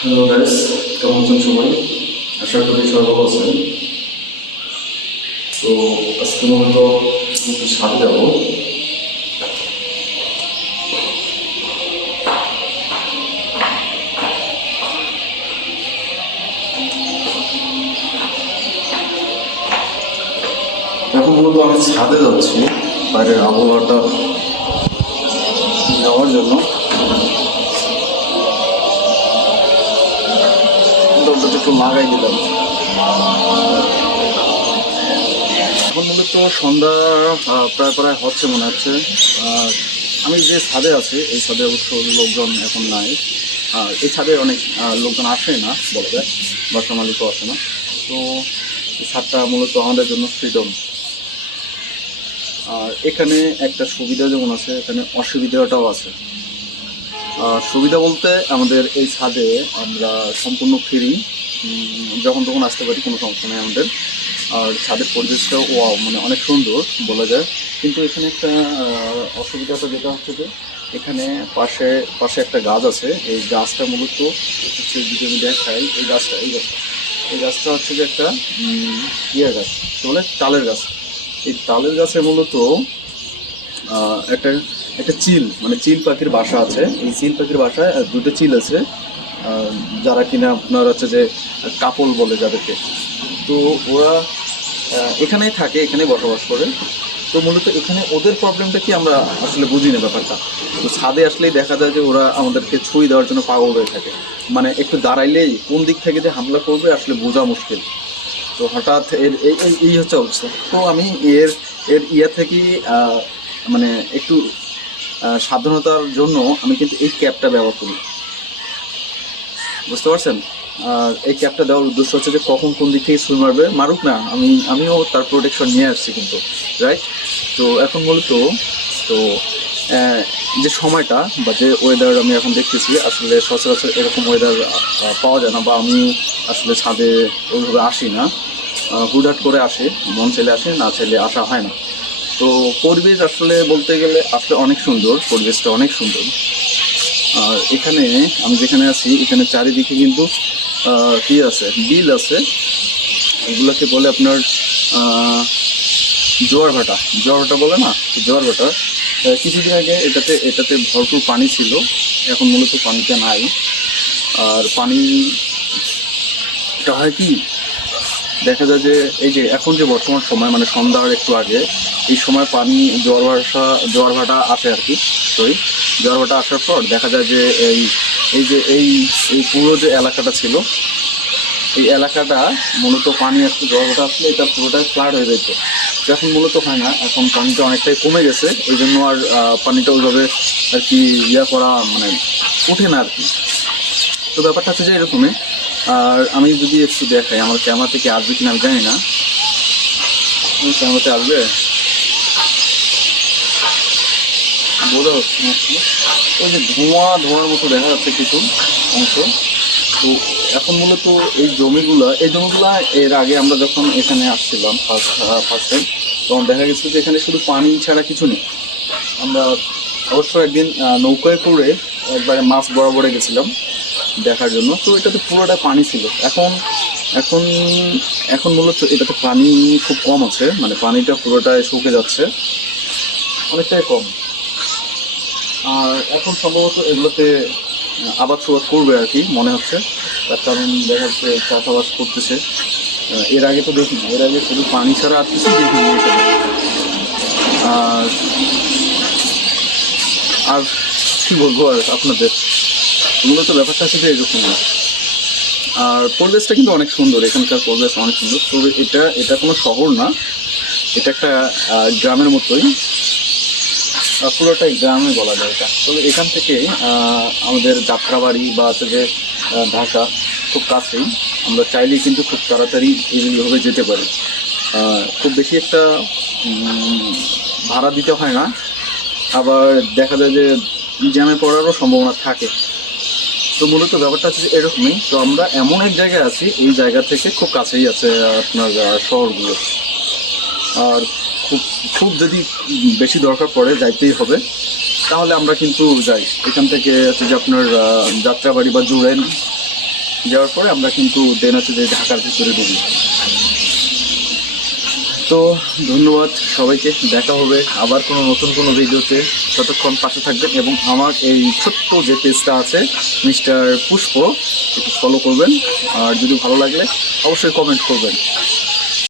Hello guys, কেমন আছেন সবাই? আশা করি সবাই ভালো আছেন। তো আজকে মূলত একটু ছাদে যাবো। এখন মূলত আমি ছাদে যাচ্ছি বাইরের আবহাওয়াটা নেওয়ার জন্য। দরজাটা একটু লাগাই দিলাম। এখন মূলত সন্ধ্যা প্রায় প্রায় হচ্ছে মনে হচ্ছে। আর আমি যে ছাদে আছি এই ছাদে অবশ্য লোকজন এখন নাই। আর এই ছাদে অনেক লোকজন আসে না বলা যায়, বাসা মালিকও আসে না। তো এই ছাদটা মূলত আমাদের জন্য ফ্রিডম। আর এখানে একটা সুবিধা যেমন আছে, এখানে অসুবিধাটাও আছে। সুবিধা বলতে আমাদের এই ছাদে আমরা সম্পূর্ণ ফ্রি, যখন তখন আসতে পারি, কোনো সমস্যা নেই আমাদের। আর ছাদের পরিবেশটাও মানে অনেক সুন্দর বলা যায়। কিন্তু এখানে একটা অসুবিধাটা যেটা হচ্ছে যে এখানে পাশে পাশে একটা গাছ আছে। এই গাছটা মূলত হচ্ছে, যদি আমি দেখাই, এই গাছটা হচ্ছে যে একটা ইয়ে গাছ, বলে তালের গাছ। এই তালের গাছে মূলত একটা একটা চিল, মানে চিল পাখির বাসা আছে। এই চিল পাখির বাসায় দুটো চিল আছে, যারা কিনা আপনার হচ্ছে যে কাপল বলে যাদেরকে। তো ওরা এখানেই থাকে, এখানেই বসবাস করে। তো মূলত এখানে ওদের প্রবলেমটা কি আমরা আসলে বুঝি না ব্যাপারটা। তো ছাদে আসলেই দেখা যায় যে ওরা আমাদেরকে ছুঁই দেওয়ার জন্য পাগল হয়ে থাকে। মানে একটু দাঁড়াইলেই কোন দিক থেকে যে হামলা করবে আসলে বোঝা মুশকিল। তো হঠাৎ এই হচ্ছে অবস্থা। তো আমি এর এর ইয়ে থেকেই মানে একটু সাবধানতার জন্য আমি কিন্তু এই ক্যাপটা ব্যবহার করি, বুঝতে পারছেন? আর এই ক্যাপটা দেওয়ার উদ্দেশ্য হচ্ছে যে কখন কোন দিক থেকে ছুঁই মারবে, মারুক না, আমিও তার প্রোটেকশন নিয়ে আসছি কিন্তু, রাইট? তো এখন মূলত তো যে সময়টা বা যে ওয়েদার আমি এখন দেখতেছি, আসলে সচরাচর এরকম ওয়েদার পাওয়া যায় না, বা আমি আসলে ছাদে ওইভাবে আসি না। হুটহাট করে আসে, মন চাইলে আসে, না চাইলে আসা হয় না। তো পরিবেশ আসলে বলতে গেলে আসলে অনেক সুন্দর, পরিবেশটা অনেক সুন্দর। আর এখানে আমি যেখানে আছি এখানে চারিদিকে কিন্তু কি আছে, বিল আছে। এগুলোকে বলে আপনার জোয়ার ভাটা, জোয়ার ভাটা বলে না, জোয়ার ভাটা। কিছুদিন আগে এটাতে এটাতে ভরপুর পানি ছিল, এখন মূলত পানিটা নাই। আর পানিটা হয় কি, দেখা যায় যে এই যে এখন যে বর্তমান সময়, মানে সন্ধ্যার একটু আগে, এই সময় পানি জোয়ার ভাটা আসে আর কি। সরি, জোয়ার ভাটা আসার পর দেখা যায় যে এই যে এই পুরো যে এলাকাটা ছিল, এই এলাকাটা মূলত পানি আসলে জোয়ার ভাটা আসলে এটা পুরোটাই ফ্লাড হয়ে যেত। এখন মূলত হয় না, এখন পানিটা অনেকটাই কমে গেছে, এই জন্য আর পানিটা ওইভাবে আর কি করা মানে ওঠে না আর কি। তো ব্যাপারটা হচ্ছে যে এরকমই। আর আমি যদি একটু দেখাই, আমার ক্যামেরা থেকে আসবে কিনা আমি জানি না, ক্যামেরাতে আসবে বোঝা হচ্ছে না। ওই যে ধোঁয়ার মতো দেখা যাচ্ছে কিছু অংশ। তো এখন মূলত এই জমিগুলা এর আগে আমরা যখন এখানে আসছিলাম ফার্স্ট টাইম, তখন দেখা গেছে যে এখানে শুধু পানি ছাড়া কিছু নেই। আমরা অবশ্য একদিন নৌকায় করে একবারে মাছ বরাবরে গেছিলাম দেখার জন্য। তো এটাতে পুরোটা পানি ছিল। এখন এখন এখন মূলত এটাতে পানি খুব কম আছে, মানে পানিটা পুরোটাই শুকে যাচ্ছে, অনেকটাই কম। আর এখন সম্ভবত এগুলোতে আবাদ শুরু করবে আর কি মনে হচ্ছে, তার কারণ দেখা যাচ্ছে চাষাবাদ করতেছে। এর আগে তো দেখি, এর আগে শুধু পানি ছাড়া আর কিছু দেখি। আর আর কি বলবো আর আপনাদের, মূলত ব্যাপারটা হচ্ছে যে এরকম। আর পরিবেশটা কিন্তু অনেক সুন্দর, এখানকার পরিবেশ অনেক সুন্দর। তবে এটা কোনো শহর না, এটা একটা গ্রামের মতোই, পুরোটাই গ্রামে বলা যায় এটা। তবে এখান থেকে আমাদের যাত্রাবাড়ি বা হচ্ছে যে ঢাকা খুব কাছেই, আমরা চাইলেই কিন্তু খুব তাড়াতাড়ি এইভাবে যেতে পারি। খুব বেশি একটা ভাড়া দিতে হয় না, আবার দেখা যায় যে জ্যামে পড়ারও সম্ভাবনা থাকে। তো মূলত ব্যাপারটা হচ্ছে যে এরকমই। তো আমরা এমন এক জায়গায় আছি, এই জায়গা থেকে খুব কাছেই আছে আপনার শহরগুলো। আর খুব খুব যদি বেশি দরকার পড়ে যাইতেই হবে, তাহলে আমরা কিন্তু যাই। এখান থেকে হচ্ছে যে আপনার যাত্রাবাড়ি বা জুড়েন যাওয়ার পরে আমরা কিন্তু দেন হচ্ছে যে ঢাকার ভিতরে ঢুকি। তো ধন্যবাদ সবাইকে, দেখা হবে আবার কোনো নতুন কোনো ভিডিওতে। ততক্ষণ পাশে থাকবেন এবং আমার এই ছোট্ট যে পেজটা আছে মিস্টার পুষ্প, একটু ফলো করবেন। আর যদি ভালো লাগলে অবশ্যই কমেন্ট করবেন।